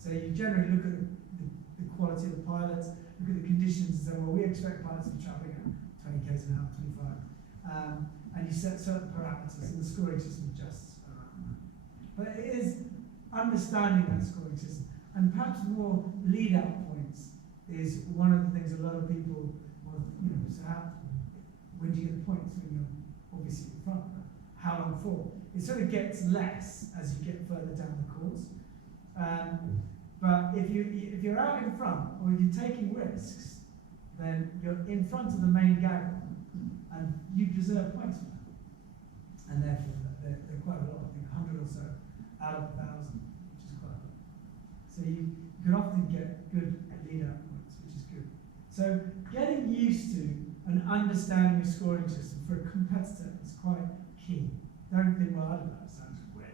So you generally look at the quality of the pilots, look at the conditions, and say, well, we expect pilots to be travelling at 20 k's an hour, 25. And you set certain parameters, and the scoring system adjusts around that. But it is understanding that scoring system, and perhaps more lead-out points is one of the things a lot of people, well, so when do you get the points? When you're obviously in front. How long for? It sort of gets less as you get further down the course. But if you're out in front, or if you're taking risks, then you're in front of the main gaggle, and you deserve points for that. And therefore, they're quite a lot, I think 100 or so out of 1,000, which is quite a lot. So you can often get good lead-out points, which is good. So getting used to and understanding your scoring system for a competitor is quite key. Don't think, well, I don't know, so I just win.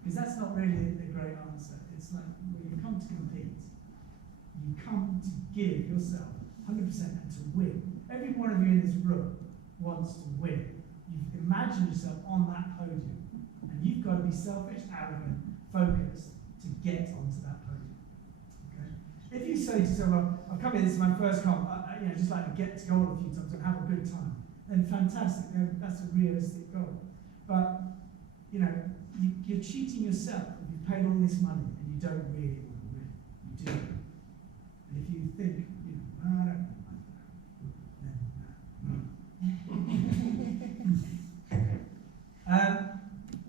Because that's not really a great answer. It's like, when you come to compete, you come to give yourself 100% and to win. Every one of you in this room wants to win. You've imagined yourself on that podium, and you've got to be selfish, arrogant, focused to get onto that podium. Okay? If you say to yourself, well, I've come here, this is my first comp, just like to get to goal a few times and have a good time, then fantastic, that's a realistic goal. But, you're cheating yourself if you've paid all this money and you don't really want to win. You do. And if you think, I don't know,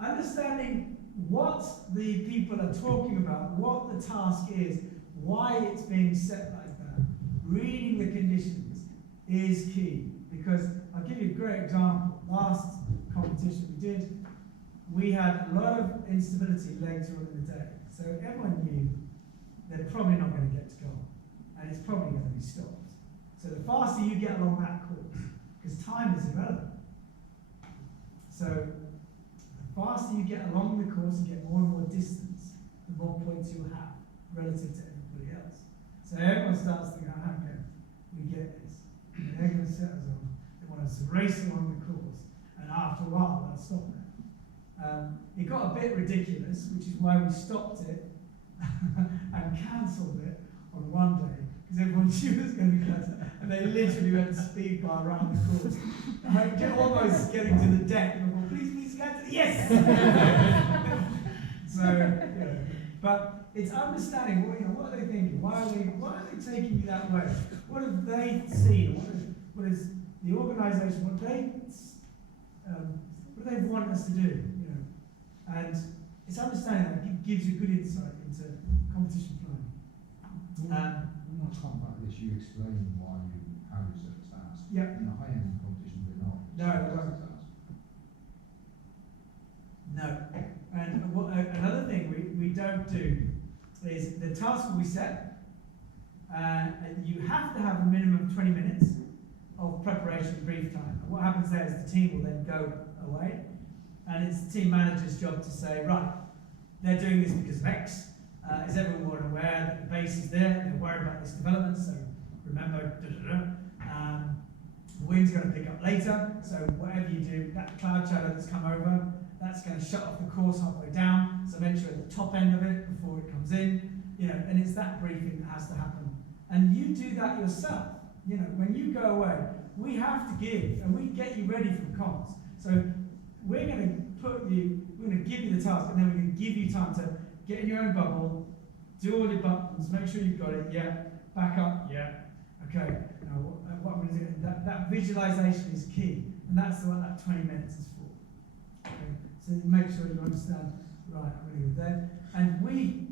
understanding what the people are talking about, what the task is, why it's being set like that, reading the conditions is key. Because I'll give you a great example. Last competition we did, we had a lot of instability later on in the day. So everyone knew they're probably not going to get to goal, and it's probably going to be stopped. So the faster you get along that course, because time is irrelevant. So the faster you get along the course and get more and more distance, the more points you'll have relative to everybody else. So everyone starts thinking, okay, we get this. And they're going to set us on. They want us to race along the course, and after a while, they'll stop it. It got a bit ridiculous, which is why we stopped it and cancelled it on one day, because everyone knew it was going to be cancelled, and they literally went speed bar around the course. Almost getting to the deck, and I thought, please, cancel it. Yes! But it's understanding what are they thinking? Why are they taking you that way? What have they seen? What is the organisation? What do they want us to do? And it's understanding that it gives you good insight into competition planning. When I come back to this, you explain how you set the task. Yeah. In a high-end competition, we're not. No, they won't. No. And another thing we don't do is the task we set. You have to have a minimum of 20 minutes of preparation brief time. And what happens there is the team will then go away, and it's the team manager's job to say, right, they're doing this because of X. Is everyone aware that the base is there? They're worried about this development, so remember, the wind's going to pick up later, so whatever you do, that cloud shadow that's come over, that's going to shut off the course halfway down, so make sure at the top end of it before it comes in, and it's that briefing that has to happen. And you do that yourself. When you go away, we have to give, and we get you ready for the comps. So we're going to give you the task, and then we're going to give you time to get in your own bubble, do all your buttons, make sure you've got it, yeah, back up, yeah, okay. Now what I'm going to do, that visualization is key, and that's what that 20 minutes is for. Okay? So you make sure you understand, right, I'm going to go there, and we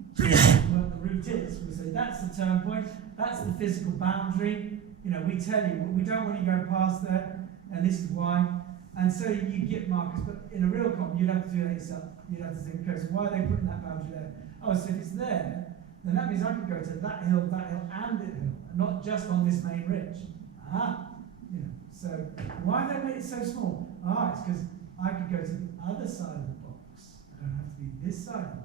what the route is. We say that's the turn point, that's the physical boundary. We tell you we don't want you going past there, and this is why. And so you get markers, but in a real comp, you'd have to do that yourself. You'd have to think, okay, so why are they putting that boundary there? Oh, so if it's there, then that means I could go to that hill, and that hill, and not just on this main ridge. So why have they made it so small? It's because I could go to the other side of the box. I don't have to be this side of the box.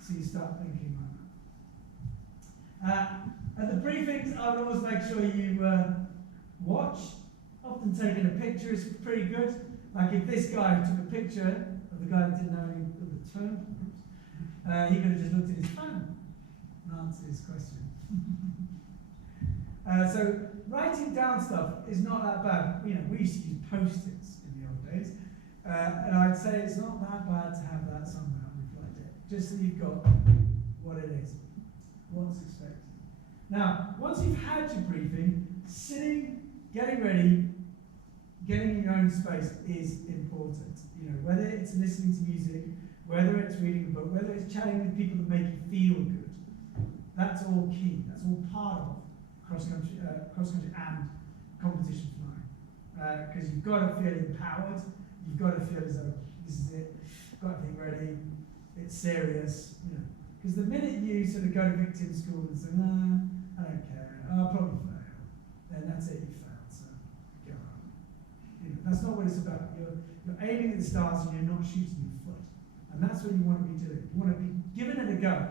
So you start thinking like that. At the briefings, I would always make sure you watch. Often taking a picture is pretty good. Like if this guy took a picture of the guy that didn't know any of the term, He could have just looked at his phone and answered his question. So writing down stuff is not that bad. You know, we used to use post-its in the old days, and I'd say it's not that bad to have that somewhere on your flight deck, just so you've got what it is, what's expected. Now, once you've had your briefing, sitting, getting ready, getting in your own space is important. You know, whether it's listening to music, whether it's reading a book, whether it's chatting with people that make you feel good, that's all key. That's all part of cross-country and competition flying. Because you've got to feel empowered, you've got to feel as though this is it, got to be ready, it's serious, you know. Because the minute you sort of go to victim school and say, nah, I don't care, I'll probably fail, then that's it, you failed, so go on. You know, that's not what it's about. You're aiming at the stars and you're not shooting your foot. And that's what you want to be doing. You want to be giving it a go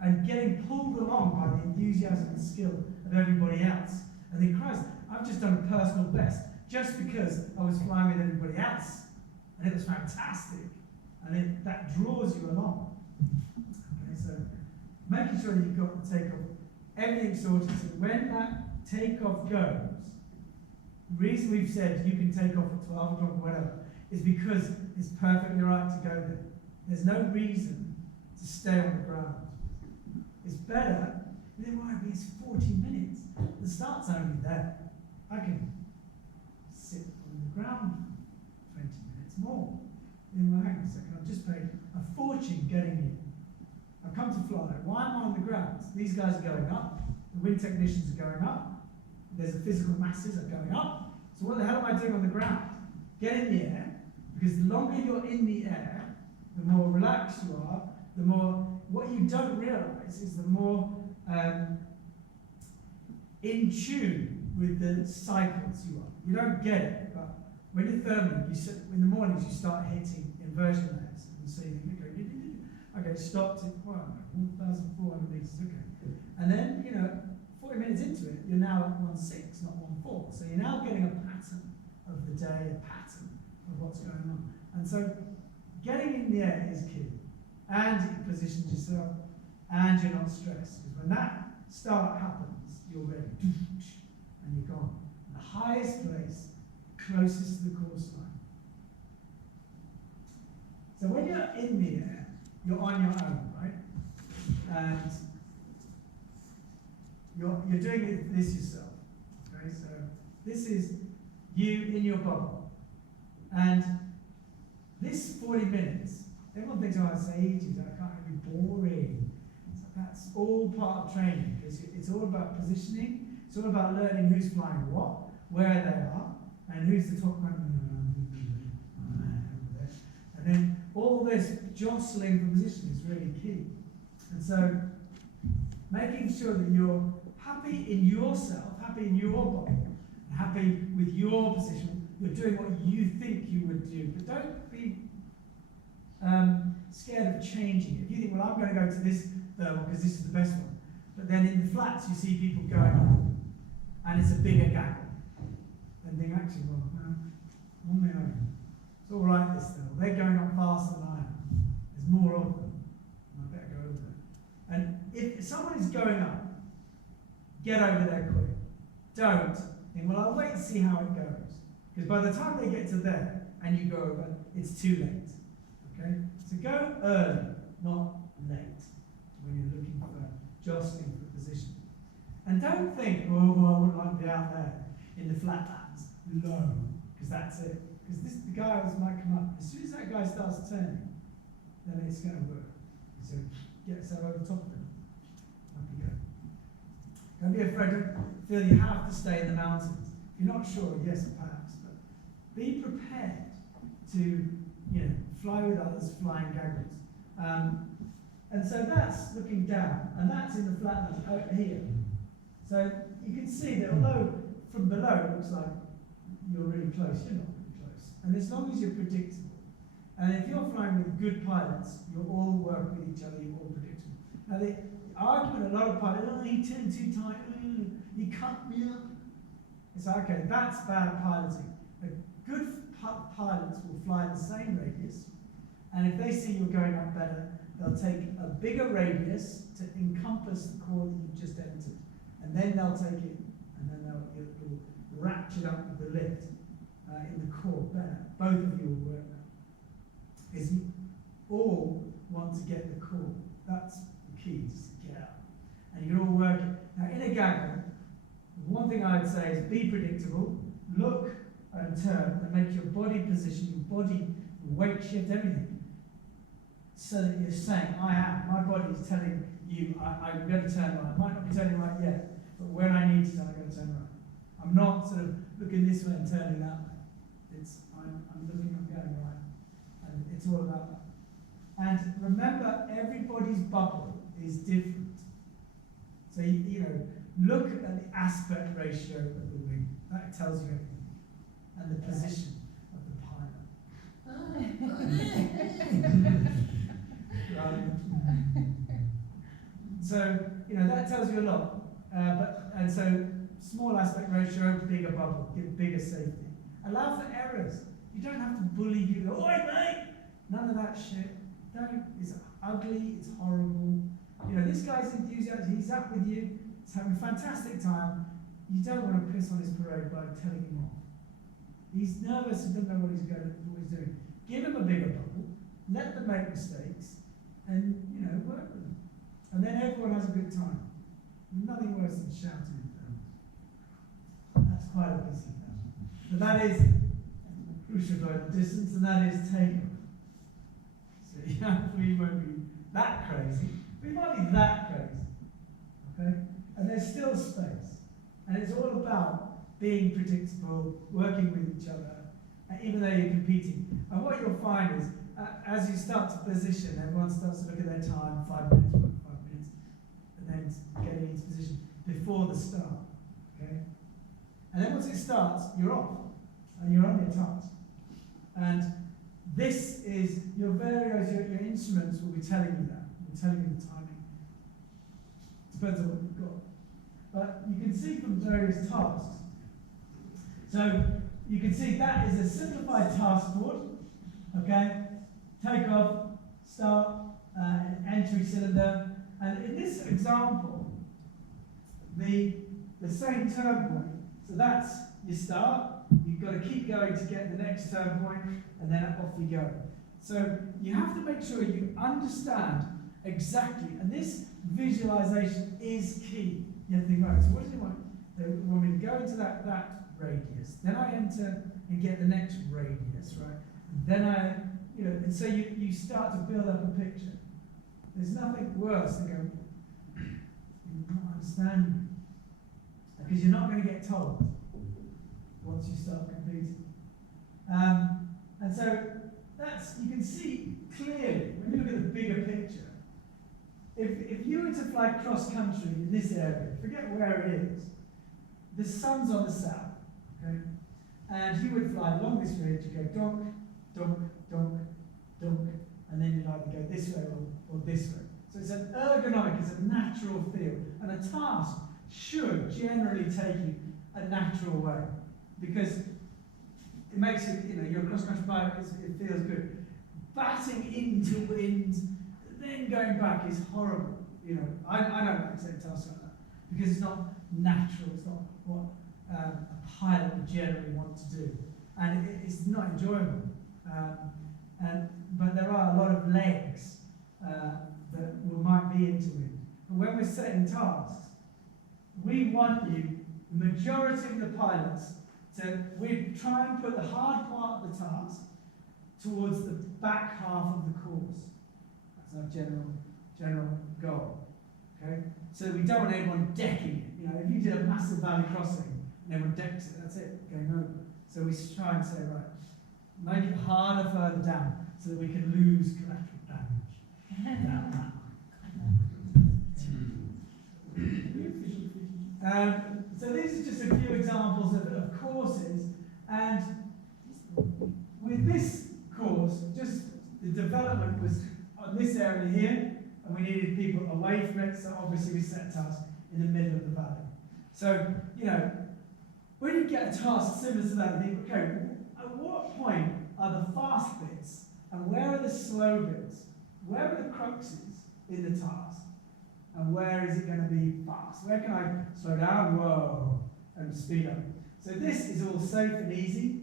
and getting pulled along by the enthusiasm and skill of everybody else. And think, Christ, I've just done a personal best just because I was flying with everybody else. And it was fantastic. And that draws you along. Okay, so making sure that you've got the takeoff, everything sorted, so when that takeoff goes, the reason we've said you can take off at 12 o'clock or whatever is because it's perfectly right to go there. There's no reason to stay on the ground. It's better, and then why? It's 40 minutes. The start's only there. I can sit on the ground for 20 minutes more. Then, well, hang on a second, I've just paid a fortune getting here. I've come to fly. Why am I on the ground? These guys are going up. The wind technicians are going up. There's the physical masses are going up. So what the hell am I doing on the ground? Get in the air, because the longer you're in the air, the more relaxed you are, the more, what you don't realise is the more in tune with the cycles you are. You don't get it, but when you're thermally, in the mornings you start hitting inversion layers, and so you think, okay, stopped at 1,400 metres, okay. And then, 40 minutes into it, you're now at 1.6, not 1.4. So you're now getting a pattern of the day, a pattern of what's going on. And so getting in the air is key. And you position yourself, and you're not stressed. Because when that start happens, you're ready. And you're gone. The highest place, closest to the course line. So when you're in the air, you're on your own, right? And you're doing this yourself. Okay, so this is you in your bubble. And this 40 minutes, everyone thinks, oh, it's ages, I can't be boring. So that's all part of training, because it's all about positioning, it's all about learning who's flying what, where they are, and who's the top man. And then all this jostling for position is really key. And so making sure that you're happy in yourself, happy in your body, happy with your position, you're doing what you think you would do, but don't be scared of changing it. If you think, well, I'm going to go to this thermal because this is the best one, but then in the flats you see people going up, and it's a bigger gaggle, then think, actually, well, on my own. It's all right, this thermal. They're going up faster than I am. There's more of them. I better go over there. And if someone is going up, get over there quick. Don't think, well, I'll wait and see how it goes. Because by the time they get to there and you go over, it's too late. Okay? So go early, not late, when you're looking for jostling for position. And don't think, oh, well, I wouldn't like to be out there in the flatlands, low, because that's it. Because the guy might come up. As soon as that guy starts turning, then it's going to work. So get yourself over the top of it. Up you go. Don't be afraid. Don't feel you have to stay in the mountains. If you're not sure, yes, perhaps. But be prepared to, fly with others, flying gaggles. And so that's looking down, and that's in the flatlands out here. So you can see that although from below it looks like you're really close, you're not really close. And as long as you're predictable, and if you're flying with good pilots, you'll all work with each other, you're all predictable. Now the argument a lot of pilots, oh, he turned too tight, he cut me up. It's like, okay, that's bad piloting. But good pilots will fly the same radius, and if they see you're going up better, they'll take a bigger radius to encompass the core that you've just entered. And then they'll take it, and then you'll ratchet up with the lift in the core better. Both of you will work that. Because you all want to get the core. That's the key, just to get out. And you can all work it. Now, in a gaggle, one thing I would say is be predictable, look and turn, and make your body position, your body weight shift, everything, so that you're saying, my body is telling you, I'm going to turn right. I might not be turning right yet, but when I need to turn, I'm going to turn right. I'm not sort of looking this way and turning that way. I'm looking, I'm going right. And it's all about that. And remember, everybody's bubble is different. So, you know, look at the aspect ratio of the wing. That tells you everything. And the position of the pilot. So, you know, that tells you a lot. And so, small aspect ratio, bigger bubble, give bigger safety. Allow for errors. You don't have to bully people. Oi, mate! None of that shit. Don't. It's ugly. It's horrible. You know, this guy's enthusiastic. He's up with you. He's having a fantastic time. You don't want to piss on his parade by telling him off. He's nervous and doesn't know what he's doing. Give him a bigger bubble. Let them make mistakes, and you know, work with them. And then everyone has a good time. Nothing worse than shouting at them. That's quite a busy thing. But that is krushevo at the distance, and that is takeoff. So hopefully you won't be that crazy, but you might be that crazy. Okay? And there's still space. And it's all about being predictable, working with each other, even though you're competing. And what you'll find is, as you start to position, everyone starts to look at their time, 5 minutes, 5 minutes, and then getting into position before the start. Okay? And then once it starts, you're off, and you're on your task. And this is, your varios, your instruments will be telling you that, will be telling you the timing. Depends on what you've got. But you can see from various tasks. So you can see that is a simplified task board. Okay? Take off, start, entry cylinder. And in this example, the same turn point. So that's your start. You've got to keep going to get the next turn point, and then off you go. So you have to make sure you understand exactly, and this visualization is key. You have to think, right, so what does it want? They want me to go into that radius, then I enter and get the next radius, right? And then and so you start to build up a picture. There's nothing worse than going, you're not understanding, because you're not going to get told once you start competing. And so you can see clearly, when you look at the bigger picture, if you were to fly cross country in this area, forget where it is, the sun's on the south, okay? And you would fly along this ridge, you go donk, donk, donk, donk, and then you'd either go this way or this way. So it's an ergonomic, it's a natural feel, and a task should generally take you a natural way, because it makes it, you're a cross-country pilot, it feels good. Batting into wind, then going back is horrible. I don't accept tasks like that, because it's not natural, it's not what a pilot would generally want to do. And it's not enjoyable. But there are a lot of legs that might be into it. But when we're setting tasks, we want you, the majority of the pilots, we try and put the hard part of the task towards the back half of the course. That's our general goal. Okay? So we don't want everyone decking it. If you did a massive valley crossing and everyone decks it, that's it, game over. So we try and say, right, make it harder further down so that we can lose collateral damage. So these are just a few examples of courses, and with this course, just the development was on this area here, and we needed people away from it, so obviously we set a task in the middle of the valley. So, when you get a task similar to that, you think, okay, at what point are the fast bits, and where are the slow bits? Where are the cruxes in the task? And where is it going to be fast? Where can I slow down, whoa, and speed up? So this is all safe and easy.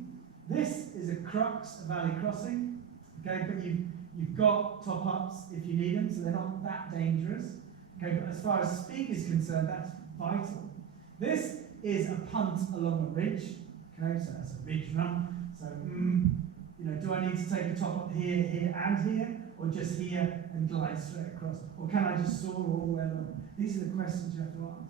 This is a crux, a valley crossing, okay, but you've got top-ups if you need them, so they're not that dangerous. Okay, but as far as speed is concerned, that's vital. This is a punt along a ridge, okay, so that's a ridge run. So, you know, do I need to take a top-up here, here, and here, or just here and glide straight across? Or can I just soar all the way along? These are the questions you have to ask.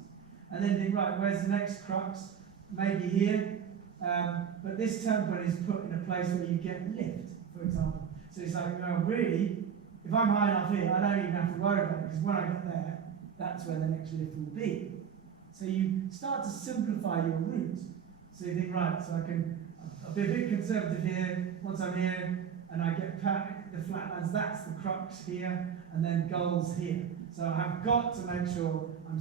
And then think, right, where's the next crux? Maybe here, but this turn point is put in a place where you get lift, for example. So it's like, well, really, if I'm high enough here, I don't even have to worry about it, because when I get there, that's where the next lift will be. So you start to simplify your route. So you think, right, so I'll be a bit conservative here. Once I'm here, and I get the flatlands, that's the crux here, and then goals here. So I've got to make sure I'm